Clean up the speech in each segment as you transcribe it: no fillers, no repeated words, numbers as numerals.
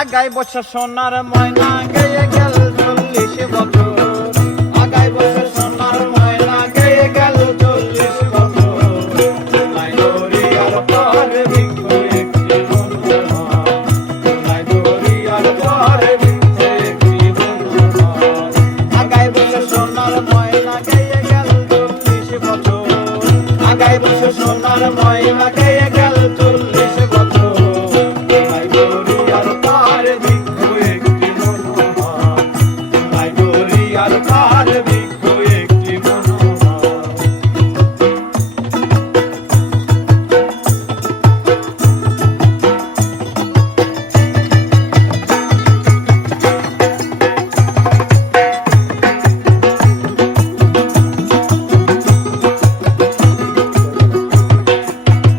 আগায় বছর সোনার ময়না গেয়ে গেল 40 বছর। আগায় বছর সোনার ময়না গেয়ে গেল 40 বছর। নাই দরিয়ার পারে বৃক্ষ একটি বনমালা, নাই দরিয়ার পারে বৃক্ষ একটি বনমালা। আগায় বছর সোনার ময়না গেয়ে গেল 40 বছর। আগায় বছর সোনার ময়না গেয়ে গেল 40 বছর। নাই দরিয়ার পারে বৃক্ষ একটি বনমালা, নাই দরিয়ার পারে বৃক্ষ একটি বনমালা।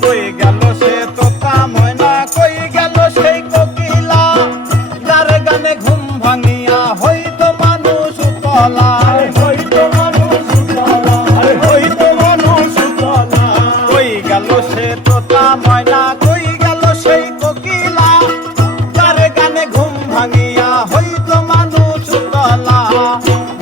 কই গেল সে তোতা ময়না, কই গেল সেই কোকিলা, যার গানে ঘুম ভাঙিয়া হইতো মানুষ উতলা, হইতো মানুষ উতলা, হইতো মানুষ উতলা। কই গেল সে তোতা ময়না, কই গেল সেই কোকিলা, যার গানে ঘুম ভাঙিয়া হইতো মানুষ উতলা।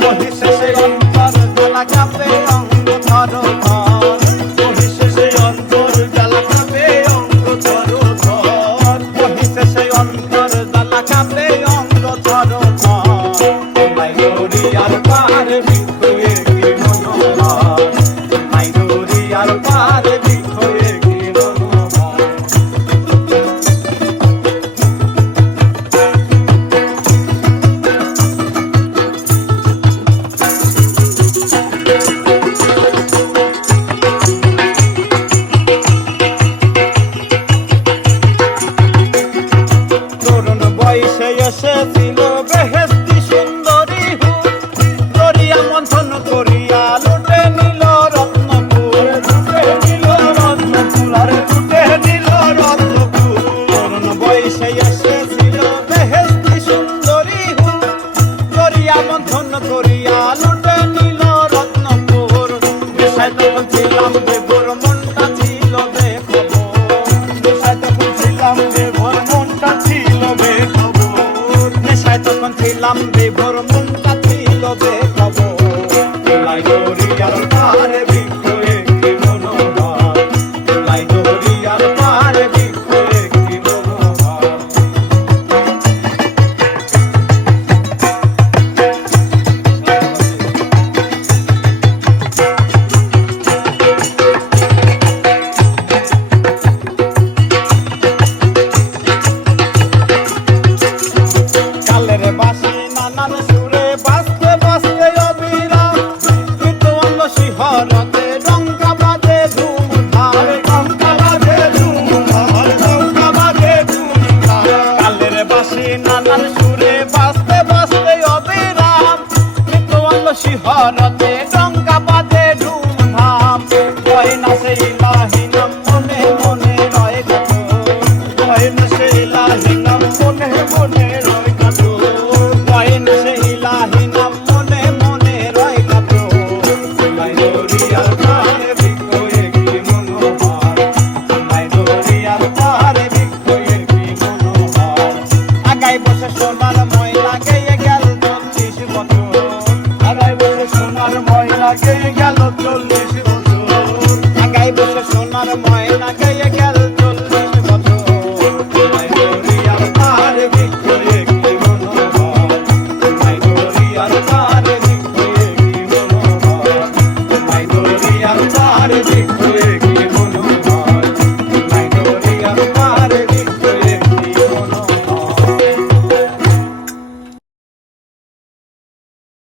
মহিষে অন্তর জ্বালা কাঁপে অঙ্গ থর থর, মহিষে অন্তর জ্বালা কাঁপে অঙ্গ থর থর, মহিষে অন্তর জ্বালা কাঁপে অঙ্গ থর থর। নাই দরিয়ার পারে বৃক্ষ একটি বনমালা, নাই দরিয়ার পারে বৃক্ষ একটি বনমালা। তরুণ বয়সে এসেছিল বেহেশতি সুন্দরী হুর, দরিয়া মন্থন করিয়া লুটে নিল রত্নপুর, লুটে নিল রত্নপুর, আরে লুটে নিল রত্নপুর। তরুণ বয়সে এসেছিল বেহেশতি সুন্দরী হুর, দরিয়া মন্থন করিয়া লুটে নিল রত্নপুর। নেশায় তখন ছিলাম বেভোর, মনটা ছিল বেখবর, নেশায় তখন ছিলাম বেভোর, মনটা ছিল বেখবর, নেশায় তখন ছিলাম বেভোর, মনটা ছিল বেখবর। নাই দরিয়ার পারে বৃক্ষ একটি বনমালা, নাই দরিয়ার পারে বৃক্ষ একটি বনমালা। কালের বাঁশি নানান সুরে বাজতে বাজতে অবিরাম, কিন্তু অঙ্গ শিহরতে ডঙ্কা বাজে ধুমধাম, ডঙ্কা বাজে ধুমধাম, ডঙ্কা বাজে ধুমধাম। কালের বাঁশি নানান সুরে বাজতে বাজতে অবিরাম, কিন্তু অঙ্গ শিহরতে ডঙ্কা বাজে ধুমধাম। কয় না সেই ইলাহি নাম মনে মনে রয় কত, কয় না সেই ইলাহি নাম মনে মনে রয় কত, কয় না সেই ইলাহি নাম মনে মনে রয় কত। নাই দরিয়ার পারে বৃক্ষ একটি মনোহর, নাই দরিয়ার পারে বৃক্ষ একটি মনোহর। আগায় বসে সোনার ময়না গেয়ে গেল 40 বছর। আগায় বসে সোনার ময়না গেয়ে